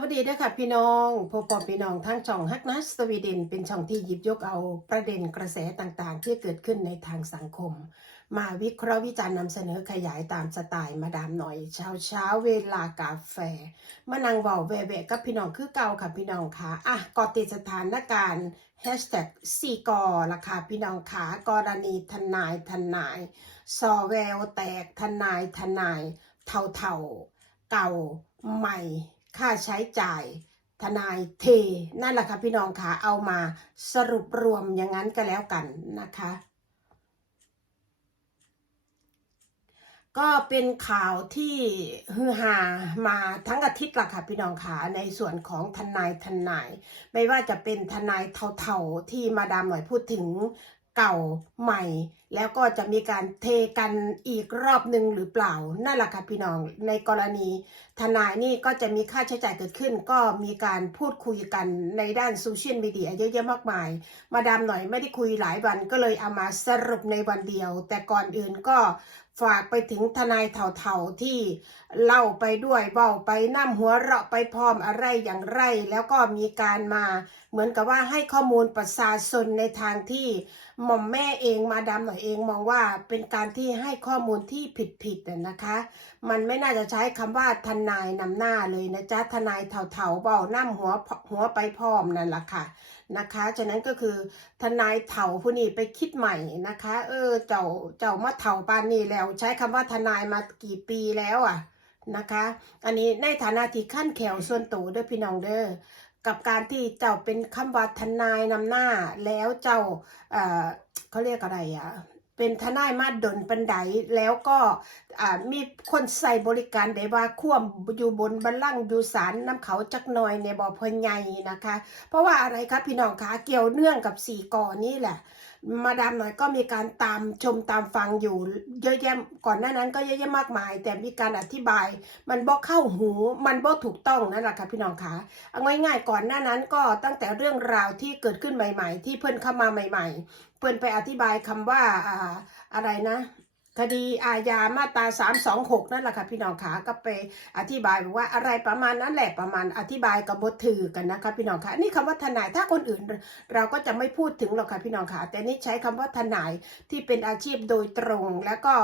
วัสดีด้วยค่ะพี่น้องพบปอพี่น้องทั้งช่องฮักนัสสวีเดนเป็นช่องที่หยิบยกเอาประเด็นกระแสต่างๆ ที่เกิดขึ้นในทางสังคม มาวิเคราะห์วิจารณ์นำเสนอขยายตามสไตล์มาดามหน่อยเช้าเช้าเวลากาแฟมานั่งเบาแวะกับพี่น้องคือเก่าค่ะพี่น้องค่ะอะกอติดสถานการณ์แฮชแท็กสี่กอราคาพี่น้องขากรณีทนายทนายซอแววแตกทนายทนายเท่าเท่าเก่าใหม่ ค่าใช้จ่ายทนายเท นั่นแหละค่ะพี่น้องค่ะเอามาสรุปรวมอย่างนั้นก็แล้วกันนะคะ ก็เป็นข่าวที่ฮือฮามาทั้งอาทิตย์ละค่ะพี่น้องค่ะในส่วนของทนายทนาย ไม่ว่าจะเป็นทนายเทาๆที่มาดามหน่อยพูดถึง เก่าใหม่ แล้วก็จะมีการเทกันอีกรอบหนึ่งหรือเปล่านั่นแหละค่ะพี่น้องในกรณี ทนายนี่ก็จะมีค่าใช้จ่ายเกิดขึ้น ก็มีการพูดคุยกันในด้านโซเชียลมีเดียเยอะแยะมากมาย มาดามหน่อยไม่ได้คุยหลายวันก็เลยเอามาสรุปในวันเดียว แต่ก่อนอื่นก็ ฝากไปถึงทนายเถ่าๆที่เล่าไปด้วยเบาไปน้ำหัวเราะไปพร้อมอะไรอย่างไร แล้วก็มีการมาเหมือนกับว่าให้ข้อมูลประชาชนในทางที่หม่อมแม่เองมาดามหน่อยเองมองว่าเป็นการที่ให้ข้อมูลที่ผิดๆน่ะนะคะ มันไม่น่าจะใช้คำว่าทนายนำหน้าเลยนะจ๊ะทนายเถาๆเบาน้ำหัวหัวไปพร้อมนั่นแหละค่ะนะคะฉะนั้นก็คือทนายเถาผู้นี้ไปคิดใหม่นะคะ เออเจ้าเจ้ามาเถาปานนี่แล้ว ใช้คำว่าทนายมากี่ปีแล้วอะนะคะ อันนี้ในฐานะที่ขั้นแขวส่วนตัวด้อพี่น้องเด้อกับการที่เจ้าเป็นคำว่าทนายนำหน้าแล้วเจ้าเออเขาเรียกอะไรอะ เป็นทนายมาดนปันไดแล้วก็มีคนใส่บริการได้ว่าควมอยู่บนบัลลังก์อยู่สารน้ำเขาจักหน่อยในบ่อพญายนะคะ เพราะว่าอะไรครับพี่น้องคะเกี่ยวเนื่องกับสี่กอนี่แหละ มาดามหน่อยก็มีการตามชมตามฟังอยู่เยอะแยะก่อนหน้านั้นก็เยอะแยะมากมาย แต่มีการอธิบาย มันบ่เข้าหูมันบ่ถูกต้องนั่นแหละค่ะพี่น้องคะเอาง่ายๆก่อนหน้านั้นก็ตั้งแต่เรื่องราวที่เกิดขึ้นใหม่ ๆ ที่เพื่อนเข้ามาใหม่ ๆ เพื่อนไปอธิบายคำว่าอ่าอะไรนะ คดีอาญามาตรา326 นั่นแหละค่ะพี่น้องขาก็ไปอธิบายบอกว่าอะไรประมาณนั้นแหละประมาณอธิบายกับบทถือกันนะคะพี่น้องคะนี่คำว่าทนายถ้าคนอื่น เราก็จะไม่พูดถึงหรอกค่ะพี่น้องค่ะแต่นี่ใช้คำว่าทนายที่เป็นอาชีพโดยตรง แล้วก็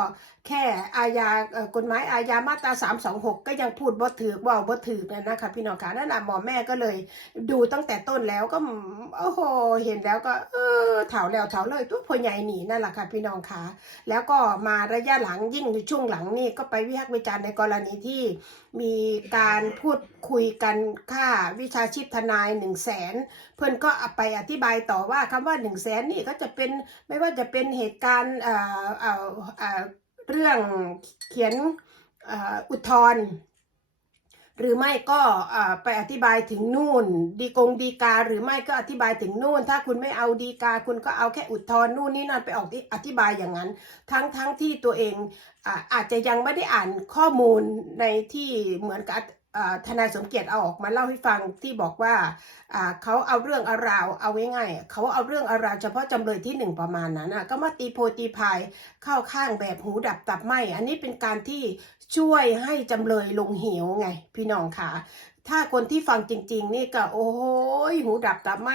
แค่อาญากฎหมายอาญามาตรา326 ก็ยังพูดบ่ถือว่าบ่ถือเนี่ยนะคะพี่น้องค่ะนั่นน่ะหมอแม่ก็เลย ดูตั้งแต่ต้นแล้วก็โอ้โหเห็นแล้วก็เออเถาแล้วเถาเลยตัวพ่อใหญ่หนีนั่นแหละค่ะพี่น้องค่ะแล้วก็มาระยะหลังยิ่งในช่วงหลังนี่ก็ไปวิพากษ์วิจารณ์ในกรณีที่มีการพูดคุยกันค่าวิชาชีพทนายหนึ่งแสนเพื่อนก็เอาไปอธิบายต่อว่าคำว่าหนึ่งแสนนี่ก็จะเป็นไม่ว่าจะเป็นเหตุการณ์เรื่องเขียนอุทธรณ์ หรือไม่ก็ไปอธิบายถึงนู่น ดีกงดีกา หรือไม่ก็อธิบายถึงนู่น ถ้าคุณไม่เอาดีกา คุณก็เอาแค่อุทธรณ์นู่นนี่นั่นไปออกที่อธิบายอย่างนั้น ทั้งทั้งที่ตัวเองอาอาจจะยังไม่ได้อ่านข้อมูลในที่เหมือนกับ ทนายสมเกียรติเอาออกมาเล่าให้ฟังที่บอกว่าเขาเอาเรื่องเอาราวเอาไว้ง่ายๆเขาเอาเรื่องเอาราวเฉพาะจำเลยที่หนึ่งประมาณนั้นก็มาตีโพตีพายเข้าข้างแบบหูดับตับไหมอันนี้เป็นการที่ช่วยให้จำเลยลงเหวไง พี่น้องค่ะ ถ้าคนที่ฟังจริง ๆ นี่ก็โอ้โหหูดับตับไหม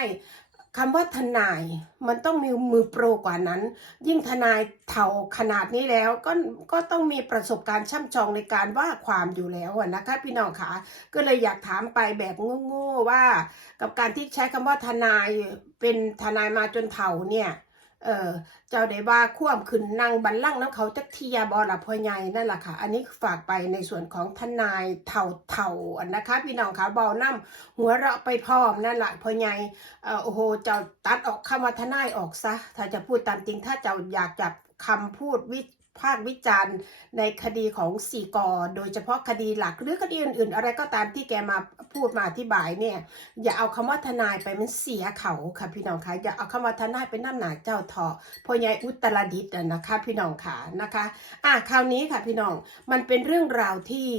คำว่าทนายมันต้องมีมือโปรกว่านั้น ยิ่งทนายเถ่าขนาดนี้แล้วก็ก็ต้องมีประสบการณ์ช่ำชองในการว่าความอยู่แล้วนะคะ พี่น้องคะก็เลยอยากถามไปแบบโง่ๆว่า กับการที่ใช้คำว่าทนายเป็นทนายมาจนเถ่าเนี่ย เออเจ้าได้ว่าควมขึ้นนางบันลังน้ำเขาจักเทียบอละพ่อใหญ่นั่นแหละค่ะ อันนี้ฝากไปในส่วนของทนายเถ่าเถ่าอะนะคะ พี่น้องคะเบาน้ำหัวเราะไปพร้อมนั่นแหละพ่อใหญ่เออโอ้โหเจ้าตัดออกคำว่าทนายออกซะ ถ้าจะพูดตามจริงถ้าเจ้าอยากจับคำพูดวิ พากวิจารณ์ในคดีของสี่กอโดยเฉพาะคดีหลักหรือคดีอื่น ๆ อะไรก็ตามที่แกมาพูดมาอธิบายเนี่ย อย่าเอาคำว่าทนายไปมันเสียเขาค่ะพี่น้องคะอย่าเอาคำว่าทนายไปน้ำหนาเจ้าทอพ่อใหญ่อุตรดิตถ์นะคะพี่น้องค่ะนะคะอะคราวนี้ค่ะพี่น้องมันเป็นเรื่องราวที่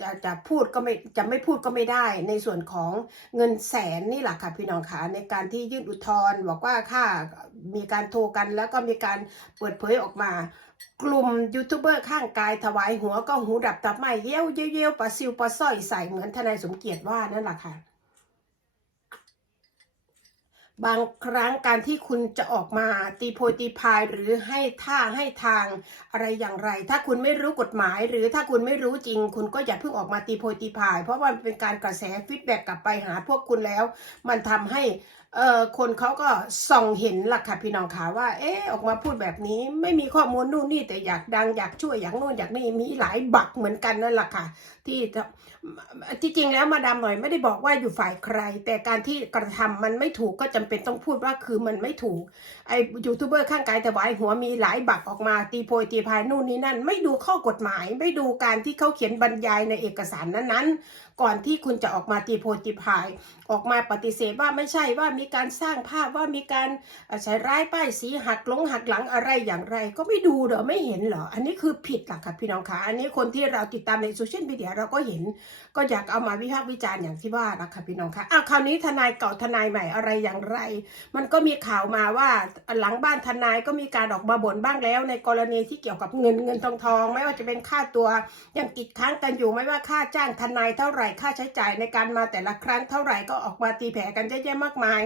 จะจะพูดก็ไม่จะไม่พูดก็ไม่ได้ ในส่วนของเงินแสนนี่แหละค่ะพี่น้องค่ะในการที่ยื่นอุทธรณ์บอกว่าค่ามีการโทรกันแล้วก็มีการเปิดเผยออกมา กลุ่มยูทูบเบอร์ข้างกายถวายหัวก็หูดับตับไมเย้ยวเย้ยวเย้ยวปลาซิวปลาสร้อยใส่เหมือนทนายสมเกียรติว่านั่นแหละค่ะ บางครั้งการที่คุณจะออกมาตีโพตีพายหรือให้ท่าให้ทางอะไรอย่างไร ถ้าคุณไม่รู้กฎหมาย หรือถ้าคุณไม่รู้จริง คุณก็อย่าเพิ่งออกมาตีโพตีพาย เพราะมันเป็นการกระแสฟีดแบ็กกลับไปหาพวกคุณแล้ว มันทำให้ เอ่อคนเขาก็ส่องเห็นล่ะค่ะพี่น้องขาว่า เอ๊ะออกมาพูดแบบนี้ไม่มีข้อมูลนู่นนี่แต่อยากดังอยากช่วยอยากโน่นอยากนี่มีหลายบักเหมือนกันนั่นแหละค่ะ ที่จะที่จริงแล้วมาดามหน่อยไม่ได้บอกว่าอยู่ฝ่ายใคร แต่การที่กระทำมันไม่ถูกก็จำเป็นต้องพูดว่าคือมันไม่ถูกไอยูทูบเบอร์ข้างกายแต่วายหัวมีหลายบักออกมาตีโพยตีพายนู่นนี่นั่น ไม่ดูข้อกฎหมาย ไม่ดูการที่เขาเขียนบรรยายในเอกสารนั้นๆ ก่อนที่คุณจะออกมาตีโพตีพาย ออกมาปฏิเสธว่าไม่ใช่ว่ามีการสร้างภาพว่ามีการใช้ร้ายป้ายสีหักลงหักหลังอะไรอย่างไร ก็ไม่ดูเหรอไม่เห็นเหรออันนี้คือผิดหลักค่ะพี่น้องคะอันนี้คนที่เราติดตามในโซเชียลมีเดียเราก็เห็นก็อยากเอามาวิพากษ์วิจารณ์อย่างที่ว่านะคะพี่น้องคะอ้าวคราวนี้ทนายเก่าทนายใหม่อะไรอย่างไร มันก็มีข่าวมาว่าหลังบ้านทนายก็มีการออกมาบ่นบ้างแล้ว ในกรณีที่เกี่ยวกับเงินเงินทองทองไม่ว่าจะเป็นค่าตัวยังติดค้างกันอยู่ไม่ว่าค่าจ้างทนายเท่าไหร่ค่าใช้จ่ายในการมาแต่ละครั้งเท่าไหร่ก็ออกมาตีแผ่กันเยอะแยะมากมาย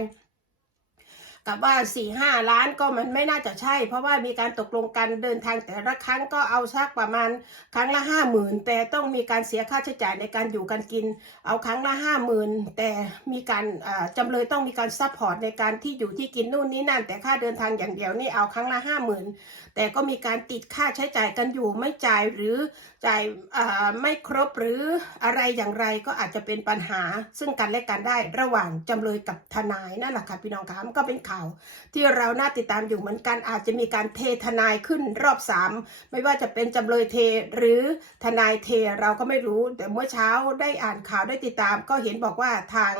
กับว่าสี่ห้าล้านก็มันไม่น่าจะใช่ เพราะว่ามีการตกลงกันเดินทางแต่ละครั้งก็เอาสักประมาณครั้งละห้าหมื่นแต่ต้องมีการเสียค่าใช้จ่ายในการอยู่กันกิน เอาครั้งละห้าหมื่นแต่มีการอ่าจำเลยต้องมีการซัพพอร์ตในการที่อยู่ที่กินนู่นนี่นั่น แต่ค่าเดินทางอย่างเดียวนี่เอาครั้งละห้าหมื่นแต่ก็มีการติดค่าใช้จ่ายกันอยู่ไม่จ่ายหรือจ่ายไม่ครบหรืออะไรอย่างไรก็อาจจะเป็นปัญหาซึ่งกันและกันได้ระหว่างจำเลยกับทนายนั่นแหละค่ะพี่น้องคะมันก็เป็นข่าวที่เราน่าติดตามอยู่เหมือนกันอาจจะมีการเททนายขึ้นรอบสามไม่ว่าจะเป็นจำเลยเทหรือทนายเทเราก็ไม่รู้ แต่เมื่อเช้าได้อ่านข่าวได้ติดตาม ก็เห็นบอกว่าทาง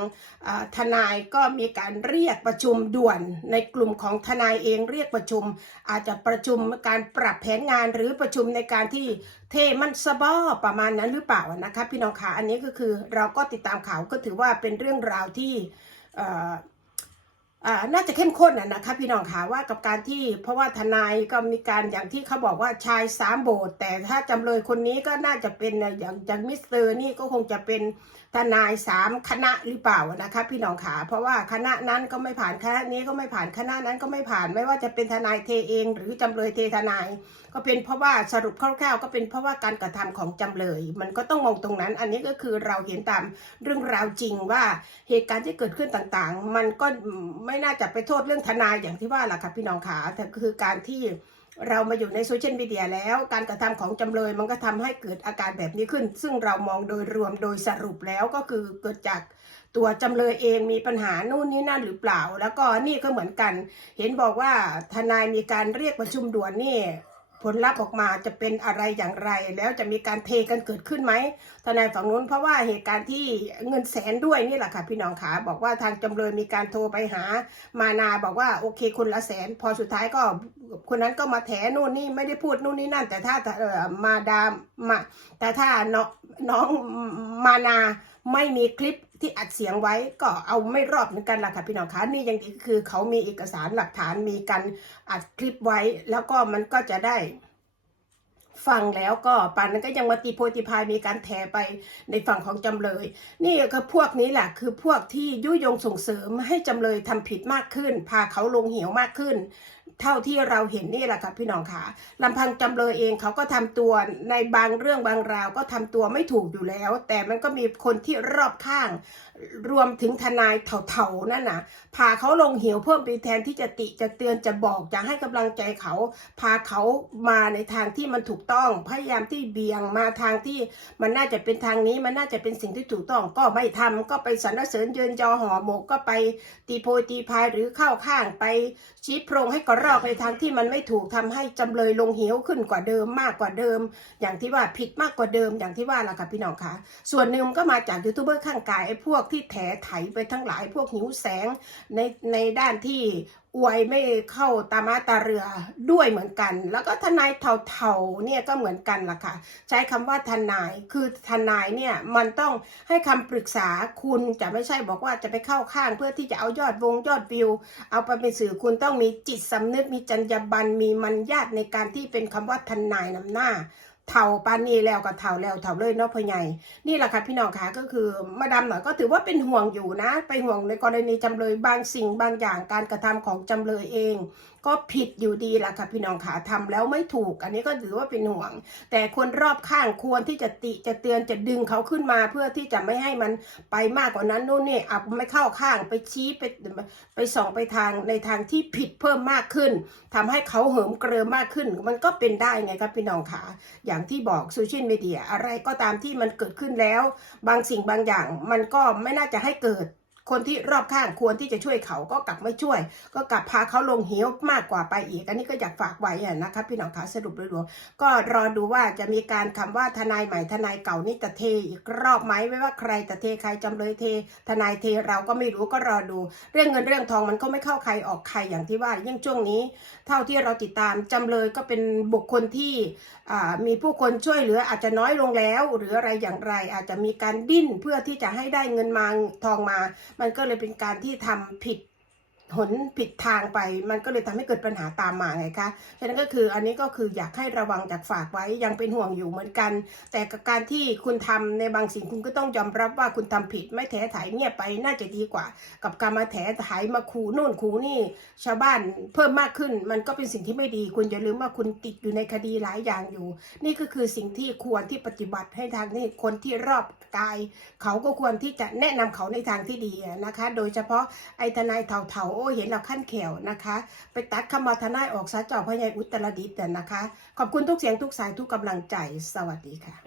ทนายก็มีการเรียกประชุมด่วน ในกลุ่มของทนายเองเรียกประชุม อาจจะประชุมการปรับแผนงานหรือประชุมในการที่เทมันสบอประมาณนั้นหรือเปล่านะคะพี่น้องคะอันนี้ก็คือเราก็ติดตามข่าวก็ถือว่าเป็นเรื่องราวที่ น่าจะเข้มข้นนะนะคะพี่น้องคะว่ากับการที่เพราะว่าทนายก็มีการอย่างที่เขาบอกว่าชายสามโบสถ์แต่ถ้าจำเลยคนนี้ก็น่าจะเป็นอย่างอย่างมิสเตอร์นี่ก็คงจะเป็นทนายสามคณะหรือเปล่านะคะพี่น้องขาเพราะว่าคณะนั้นก็ไม่ผ่านคณะนี้ก็ไม่ผ่านคณะนั้นก็ไม่ผ่านไม่ว่าจะเป็นทนายเทเอง หรือจำเลยเททนาย ก็เป็นเพราะว่าสรุปคร่าวๆ ก็เป็นเพราะว่าการกระทำของจำเลย มันก็ต้องมองตรงนั้น อันนี้ก็คือเราเห็นตามเรื่องราวจริงว่าเหตุการณ์ที่เกิดขึ้นต่างๆ มันก็ไม่ไม่น่าจะไปโทษเรื่องทนายอย่างที่ว่าล่ะค่ะพี่น้องขาแต่คือการที่เรามาอยู่ในโซเชียลมีเดียแล้ว การกระทำของจำเลยมันก็ทำให้เกิดอาการแบบนี้ขึ้น ซึ่งเรามองโดยรวมโดยสรุปแล้วก็คือเกิดจากตัวจำเลยเองมีปัญหานู่นนี่นั่นหรือเปล่า แล้วก็นี่ก็เหมือนกัน เห็นบอกว่าทนายมีการเรียกประชุมด่วนนี่ ผลลัพธ์ออกมาจะเป็นอะไรอย่างไร แล้วจะมีการเทกันเกิดขึ้นไหมทนายฝั่งนู้นเพราะว่าเหตุการณ์ที่เงินแสนด้วยนี่แหละค่ะพี่น้องขาบอกว่าทางจำเลยมีการโทรไปหามานาบอกว่าโอเคคนละแสน พอสุดท้ายก็คนนั้นก็มาแถนู่นนี่ไม่ได้พูดนู่นนี่นั่น แต่ถ้าเออมาดามมาแต่ถ้าน้องน้องมานาไม่มีคลิปที่อัดเสียงไว้ก็เอาไม่รอดเหมือนกันล่ะค่ะพี่น้องคะนี่ยังดีคือเขามีเอกสารหลักฐานมีการอัดคลิปไว้ แล้วก็มันก็จะได้ ฟังแล้วก็ปานนั้นก็ยังมาตีโพติพายมีการแถไปในฝั่งของจำเลย นี่ก็พวกนี้แหละคือพวกที่ยุยงส่งเสริมให้จำเลยทำผิดมากขึ้น พาเขาลงเหวมากขึ้น เท่าที่เราเห็นนี่แหละค่ะพี่น้องค่ะลำพังจำเลยเองเขาก็ทำตัวในบางเรื่องบางราวก็ทำตัวไม่ถูกอยู่แล้ว แต่มันก็มีคนที่รอบข้าง รวมถึงทนายเถาๆนั่นน่ะพาเขาลงเหวเพิ่มไปแทนที่จะติจะเตือนจะบอกจะให้กำลังใจเขา พาเขามาในทางที่มันถูกต้องพยายามที่เบี่ยงมาทางที่มันน่าจะเป็นทางนี้มันน่าจะเป็นสิ่งที่ถูกต้องก็ไม่ทำก็ไปสรรเสริญเยินยอห่อหมกก็ไปตีโพยตีพายหรือเข้าข้างไปชี้โพรงให้กระรอกในทางที่มันไม่ถูกทำให้จำเลยลงเหวขึ้นกว่าเดิมมากกว่าเดิม อย่างที่ว่าผิดมากกว่าเดิมอย่างที่ว่าล่ะค่ะพี่น้องคะส่วนหนึ่งก็มาจากยูทูบเบอร์ข้างกายไอ้พวกที่แถไถไปทั้งหลายพวกหิวแสงในในด้านที่ อวยไม่เข้าตามาตาเรือด้วยเหมือนกัน แล้วก็ทนายเถาๆเนี่ยก็เหมือนกันล่ะค่ะ ใช้คำว่าทนายคือทนายเนี่ยมันต้องให้คำปรึกษาคุณจะไม่ใช่บอกว่าจะไปเข้าข้างเพื่อที่จะเอายอดวงยอดวิว เอาไปเป็นสื่อคุณต้องมีจิตสำนึกมีจรรยาบรรณมีมัญญาตในการที่เป็นคำว่าทนายนำหน้า เท่าปานนี้แล้วก็เท่าแล้วเท่าเลยเนาะพ่อใหญ่นี่แหละค่ะพี่น้องคะก็คือมาดามหน่อยก็ถือว่าเป็นห่วงอยู่นะ ไปห่วงในกรณีจำเลยบางสิ่งบางอย่างการกระทำของจำเลยเอง ก็ผิดอยู่ดีล่ะค่ะพี่น้องขาทำแล้วไม่ถูก อันนี้ก็ถือว่าเป็นห่วง แต่คนรอบข้างควรที่จะติจะเตือนจะดึงเขาขึ้นมาเพื่อที่จะไม่ให้มันไปมากกว่านั้นนู่นนี่อะไม่เข้าข้างไปชี้ไปไปส่องไปทางในทางที่ผิดเพิ่มมากขึ้นทำให้เขาเหิมเกริมมากขึ้น มันก็เป็นได้ไงครับพี่น้องขาอย่างที่บอกโซเชียลมีเดียอะไรก็ตามที่มันเกิดขึ้นแล้ว บางสิ่งบางอย่างมันก็ไม่น่าจะให้เกิด คนที่รอบข้างควรที่จะช่วยเขาก็กลับไม่ช่วย ก็กลับพาเขาลงเหวมากกว่าไปอีก อันนี้ก็อยากฝากไว้อะนะคะพี่น้องคะสรุปโดยรวมก็รอดูว่าจะมีการคำว่าทนายใหม่ทนายเก่านี่จะเทอีกรอบไหมไม่ว่าใครจะเทใครจำเลยเท ทนายเทเราก็ไม่รู้ก็รอดู เรื่องเงินเรื่องทองมันก็ไม่เข้าใครออกใครอย่างที่ว่ายิ่งช่วงนี้ เท่าที่เราติดตามจำเลยก็เป็นบุคคลที่มีผู้คนช่วยเหลืออาจจะน้อยลงแล้ว หรืออะไรอย่างไรอาจจะมีการดิ้นเพื่อที่จะให้ได้เงินมาทองมามันก็เลยเป็นการที่ทำผิด หนผิดทางไปมันก็เลยทำให้เกิดปัญหาตามมาไงคะฉะนั้นก็คืออันนี้ก็คืออยากให้ระวังจากฝากไว้ยังเป็นห่วงอยู่เหมือนกัน แต่กับการที่คุณทำในบางสิ่งคุณก็ต้องยอมรับว่าคุณทำผิดไม่แถถ่ายเงียบไปน่าจะดีกว่า กับการมาแถถ่ายมาขู่นู่นขู่นี่ ชาวบ้านเพิ่มมากขึ้น มันก็เป็นสิ่งที่ไม่ดี คุณอย่าลืมว่าคุณติดอยู่ในคดีหลายอย่างอยู่ นี่ก็คือสิ่งที่ควรที่ปฏิบัติให้ทางนี้คนที่รอบกาย เขาก็ควรที่จะแนะนำเขาในทางที่ดีนะคะ โดยเฉพาะไอ้ทนายเถาๆโอ้เห็นเราขั้นแขวนะคะ ไปตัดคำมาทนายออกซะเจ้าพระยายอุตรดิตถ์นะคะ ขอบคุณทุกเสียงทุกสายทุกกำลังใจสวัสดีค่ะ